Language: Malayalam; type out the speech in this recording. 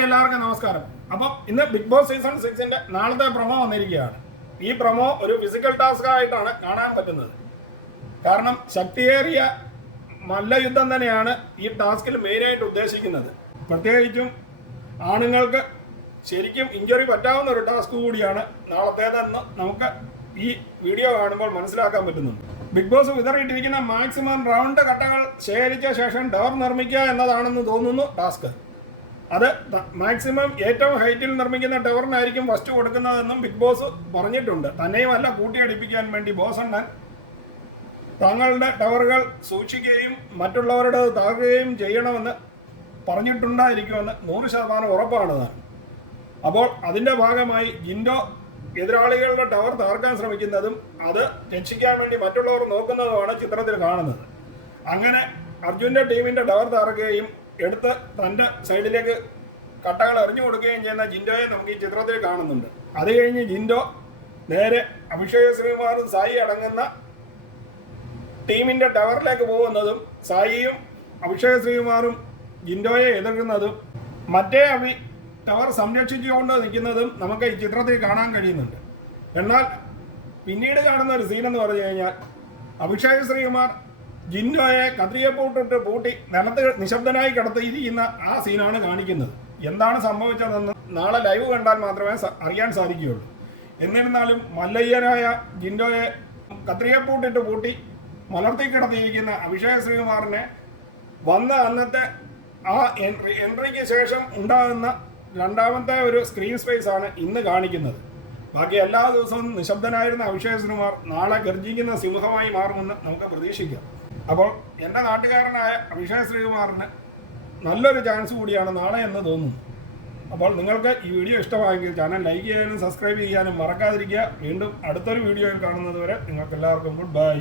ഹായ്, എല്ലാവർക്കും നമസ്കാരം. അപ്പം ഇന്ന് ബിഗ് ബോസ് സീസൺ 6-ന്റെ നാളത്തെ പ്രൊമോ വന്നിരിക്കുകയാണ്. ഈ പ്രൊമോ ഒരു ഫിസിക്കൽ ടാസ്ക് ആയിട്ടാണ് കാണാൻ പറ്റുന്നത്. കാരണം ശക്തിയേറിയ മല്ലയുദ്ധം തന്നെയാണ് ഈ ടാസ്കിൽ മെയിനായിട്ട് ഉദ്ദേശിക്കുന്നത്. പ്രത്യേകിച്ചും ആണുങ്ങൾക്ക് ശരിക്കും ഇഞ്ചുറി പറ്റാവുന്ന ഒരു ടാസ്ക് കൂടിയാണ് നാളത്തേതെന്ന് നമുക്ക് ഈ വീഡിയോ കാണുമ്പോൾ മനസ്സിലാക്കാൻ പറ്റുന്നുണ്ട്. ബിഗ് ബോസ് വിതറിയിട്ടിരിക്കുന്ന മാക്സിമം റൗണ്ട് കട്ടകൾ ശേഖരിച്ച ശേഷം ടവർ നിർമ്മിക്കുക എന്നതാണെന്ന് തോന്നുന്നു ടാസ്ക്. അത് മാക്സിമം ഏറ്റവും ഹൈറ്റിൽ നിർമ്മിക്കുന്ന ടവറിനായിരിക്കും ഫസ്റ്റ് കൊടുക്കുന്നതെന്നും ബിഗ് ബോസ് പറഞ്ഞിട്ടുണ്ട്. തന്നെയുമല്ല, കൂട്ടിയടിപ്പിക്കാൻ വേണ്ടി ബോസ് അണ്ണൻ തങ്ങളുടെ ടവറുകൾ സൂക്ഷിക്കുകയും മറ്റുള്ളവരുടെ താഴുകയും ചെയ്യണമെന്ന് പറഞ്ഞിട്ടുണ്ടായിരിക്കുമെന്ന് 100% ഉറപ്പാണ് താൻ. അപ്പോൾ അതിൻ്റെ ഭാഗമായി ജിൻഡോ എതിരാളികളുടെ ടവർ തകർക്കാൻ ശ്രമിക്കുന്നതും അത് രക്ഷിക്കാൻ വേണ്ടി മറ്റുള്ളവർ നോക്കുന്നതുമാണ് ചിത്രത്തിൽ കാണുന്നത്. അങ്ങനെ അർജുൻ്റെ ടീമിൻ്റെ ടവർ തകർക്കുകയും എടുത്ത് തൻ്റെ സൈഡിലേക്ക് കട്ടകൾ എറിഞ്ഞു കൊടുക്കുകയും ചെയ്യുന്ന ജിൻഡോയെ നമുക്ക് ഈ ചിത്രത്തിൽ കാണുന്നുണ്ട്. അത് കഴിഞ്ഞ് ജിൻഡോ നേരെ അഭിഷേക് ശ്രീകുമാറും സായി അടങ്ങുന്ന ടീമിൻ്റെ ടവറിലേക്ക് പോകുന്നതും സായിയും അഭിഷേക് ശ്രീകുമാറും ജിൻഡോയെ എതിർക്കുന്നതും മറ്റേ ടവർ സംരക്ഷിച്ചുകൊണ്ട് നിൽക്കുന്നതും നമുക്ക് ഈ ചിത്രത്തിൽ കാണാൻ കഴിയുന്നുണ്ട്. എന്നാൽ പിന്നീട് കാണുന്ന ഒരു സീനെന്ന് പറഞ്ഞു കഴിഞ്ഞാൽ അഭിഷേക് ശ്രീകുമാർ ജിൻഡോയെ കത്രികപ്പൂട്ടിട്ട് പൂട്ടി നിലത്ത് നിശബ്ദനായി കിടത്തിയിരിക്കുന്ന ആ സീനാണ് കാണിക്കുന്നത്. എന്താണ് സംഭവിച്ചതെന്ന് നാളെ ലൈവ് കണ്ടാൽ മാത്രമേ അറിയാൻ സാധിക്കുകയുള്ളൂ. എന്നിരുന്നാലും മല്ലയ്യനായ ജിൻഡോയെ കത്രികപ്പൂട്ടിട്ട് പൂട്ടി മലർത്തി കിടത്തിയിരിക്കുന്ന അഭിഷേക് ശ്രീകുമാറിനെ വന്ന അന്നത്തെ ആ എൻട്രിക്ക് ശേഷം ഉണ്ടാകുന്ന രണ്ടാമത്തെ ഒരു സ്ക്രീൻ സ്പേസ് ആണ് ഇന്ന് കാണിക്കുന്നത്. ബാക്കി എല്ലാ ദിവസവും നിശബ്ദനായിരുന്ന അഭിഷേക് ശ്രീകുമാർ നാളെ ഗർജിക്കുന്ന സിംഹമായി മാറുമെന്ന് നമുക്ക് പ്രതീക്ഷിക്കാം. അപ്പോൾ എൻ്റെ നാട്ടുകാരനായ അഭിഷേക് ശ്രീകുമാറിന് നല്ലൊരു ചാൻസ് കൂടിയാണ് നാളെ എന്ന് തോന്നുന്നു. അപ്പോൾ നിങ്ങൾക്ക് ഈ വീഡിയോ ഇഷ്ടമായെങ്കിൽ ചാനൽ ലൈക്ക് ചെയ്യാനും സബ്സ്ക്രൈബ് ചെയ്യാനും മറക്കാതിരിക്കുക. വീണ്ടും അടുത്തൊരു വീഡിയോയിൽ കാണുന്നത് വരെ നിങ്ങൾക്ക് എല്ലാവർക്കും ഗുഡ് ബൈ.